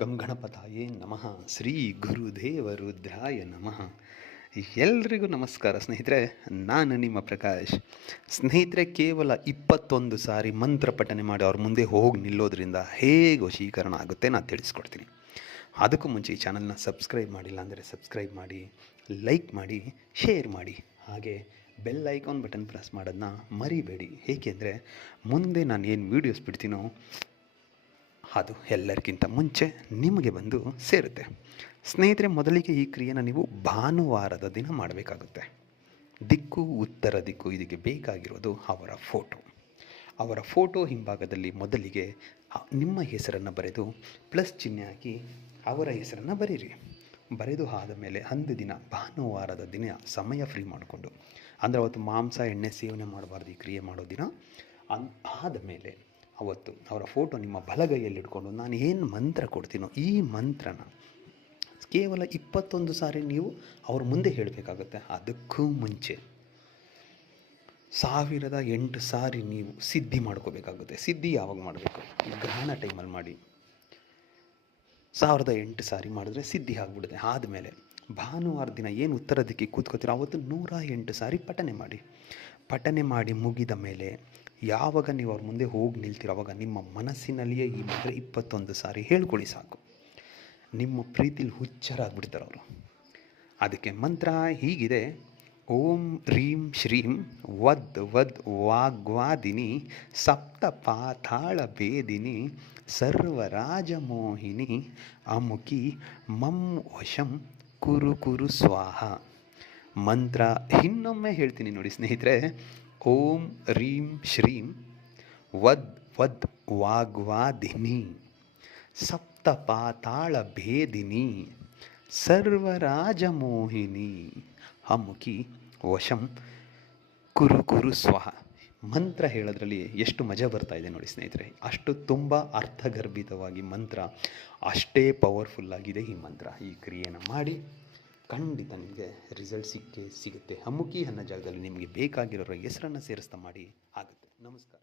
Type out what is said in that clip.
ಗಂಗಣಪತಾಯೇ ನಮಃ. ಶ್ರೀ ಗುರುದೇವ ರುದ್ರಾಯ ನಮಃ. ಎಲ್ರಿಗೂ ನಮಸ್ಕಾರ ಸ್ನೇಹಿತರೆ, ನಾನು ನಿಮ್ಮ ಪ್ರಕಾಶ್. ಸ್ನೇಹಿತರೆ, ಕೇವಲ 21 ಸಾರಿ ಮಂತ್ರ ಪಠನೆ ಮಾಡಿ ಅವ್ರ ಮುಂದೆ ಹೋಗಿ ನಿಲ್ಲೋದ್ರಿಂದ ಹೇಗೆ ವಶೀಕರಣ ಆಗುತ್ತೆ ನಾನು ತಿಳಿಸ್ಕೊಡ್ತೀನಿ. ಅದಕ್ಕೂ ಮುಂಚೆ ಈ ಚಾನಲ್ನ ಸಬ್ಸ್ಕ್ರೈಬ್ ಮಾಡಿಲ್ಲ ಅಂದರೆ ಸಬ್ಸ್ಕ್ರೈಬ್ ಮಾಡಿ, ಲೈಕ್ ಮಾಡಿ, ಶೇರ್ ಮಾಡಿ, ಹಾಗೆ ಬೆಲ್ ಐಕಾನ್ ಬಟನ್ ಪ್ರೆಸ್ ಮಾಡೋದನ್ನ ಮರಿಬೇಡಿ. ಏಕೆಂದರೆ ಮುಂದೆ ನಾನು ಏನು ವೀಡಿಯೋಸ್ ಬಿಡ್ತೀನೋ ಅದು ಎಲ್ಲರಿಗಿಂತ ಮುಂಚೆ ನಿಮಗೆ ಬಂದು ಸೇರುತ್ತೆ. ಸ್ನೇಹಿತರೆ, ಮೊದಲಿಗೆ ಈ ಕ್ರಿಯೆನ ನೀವು ಭಾನುವಾರದ ದಿನ ಮಾಡಬೇಕಾಗುತ್ತೆ. ದಿಕ್ಕು ಉತ್ತರ ದಿಕ್ಕು. ಇದಕ್ಕೆ ಬೇಕಾಗಿರೋದು ಅವರ ಫೋಟೋ ಹಿಂಭಾಗದಲ್ಲಿ ಮೊದಲಿಗೆ ನಿಮ್ಮ ಹೆಸರನ್ನು ಬರೆದು ಪ್ಲಸ್ ಚಿಹ್ನೆ ಹಾಕಿ ಅವರ ಹೆಸರನ್ನು ಬರೀರಿ. ಬರೆದು ಆದ ಮೇಲೆ ಒಂದು ದಿನ ಭಾನುವಾರದ ದಿನ ಸಮಯ ಫ್ರೀ ಮಾಡಿಕೊಂಡು, ಅಂದರೆ ಅವತ್ತು ಮಾಂಸ ಎಣ್ಣೆ ಸೇವನೆ ಮಾಡಬಾರ್ದು. ಈ ಕ್ರಿಯೆ ಮಾಡೋ ದಿನ ಆದ ಮೇಲೆ ಅವತ್ತು ಅವರ ಫೋಟೋ ನಿಮ್ಮ ಬಲಗೈಯಲ್ಲಿ ಇಟ್ಕೊಂಡು ನಾನು ಏನು ಮಂತ್ರ ಕೊಡ್ತೀನೋ ಈ ಮಂತ್ರನ ಕೇವಲ 21 ಸಾರಿ ನೀವು ಅವ್ರ ಮುಂದೆ ಹೇಳಬೇಕಾಗುತ್ತೆ. ಅದಕ್ಕೂ ಮುಂಚೆ 1008 ಸಾರಿ ನೀವು ಸಿದ್ಧಿ ಮಾಡ್ಕೋಬೇಕಾಗುತ್ತೆ. ಸಿದ್ಧಿ ಯಾವಾಗ ಮಾಡಬೇಕು? ಗ್ರಹಣ ಟೈಮಲ್ಲಿ ಮಾಡಿ. 1008 ಸಾರಿ ಮಾಡಿದ್ರೆ ಸಿದ್ಧಿ ಆಗಿಬಿಡುತ್ತೆ. ಆದಮೇಲೆ ಭಾನುವಾರ ದಿನ ಏನು ಉತ್ತರ ದಿಕ್ಕಿಗೆ ಕೂತ್ಕೋತೀರೋ ಅವತ್ತು 108 ಸಾರಿ ಪಠನೆ ಮಾಡಿ ಮುಗಿದ ಮೇಲೆ ಯಾವಾಗ ನೀವು ಅವ್ರ ಮುಂದೆ ಹೋಗಿ ನಿಲ್ತೀರೋ ಆವಾಗ ನಿಮ್ಮ ಮನಸ್ಸಿನಲ್ಲಿಯೇ ಈ ಮಂತ್ರ 21 ಸಾರಿ ಹೇಳ್ಕೊಳ್ಳಿ ಸಾಕು. ನಿಮ್ಮ ಪ್ರೀತಿಲಿ ಹುಚ್ಚರಾಗ್ಬಿಡ್ತಾರೆ ಅವರು. ಅದಕ್ಕೆ ಮಂತ್ರ ಹೀಗಿದೆ: ಓಂ ರೀಂ ಶ್ರೀಂ ವದ್ ವದ್ ವಾಗ್ವಾದಿನಿ ಸಪ್ತ ಪಾತಾಳ ಭೇದಿನಿ ಸರ್ವರಾಜಮೋಹಿನಿ ಅಮುಖಿ ಮಂ ವಶಂ ಕುರು ಕುರು ಸ್ವಾಹ. ಮಂತ್ರ ಇನ್ನೊಮ್ಮೆ ಹೇಳ್ತೀನಿ ನೋಡಿ ಸ್ನೇಹಿತರೆ. ಓಂ ರೀಂ ಶ್ರೀಂ ವದ್ ವದ್ ವಾಗ್ವಾದಿನಿ ಸಪ್ತ ಪಾತಾಳ ಭೇದಿನಿ ಸರ್ವರಾಜಮೋಹಿನಿ ಅಮುಖಿ ವಶಂ ಕುರು ಕುರು ಸ್ವಹ. ಮಂತ್ರ ಹೇಳೋದ್ರಲ್ಲಿ ಎಷ್ಟು ಮಜಾ ಬರ್ತಾ ಇದೆ ನೋಡಿ ಸ್ನೇಹಿತರೆ. ಅಷ್ಟು ತುಂಬ ಅರ್ಥಗರ್ಭಿತವಾಗಿ ಮಂತ್ರ, ಅಷ್ಟೇ ಪವರ್ಫುಲ್ಲಾಗಿದೆ ಈ ಮಂತ್ರ. ಈ ಕ್ರಿಯೆನ ಮಾಡಿ, ಖಂಡಿತ ನಿಮಗೆ ರಿಸಲ್ಟ್ ಸಿಗುತ್ತೆ. ಅಮುಖಿ ಅನ್ನೋ ಜಾಗದಲ್ಲಿ ನಿಮಗೆ ಬೇಕಾಗಿರೋ ಹೆಸರನ್ನು ಸೇರಿಸ್ತಾ ಮಾಡಿ ಆಗುತ್ತೆ. ನಮಸ್ಕಾರ.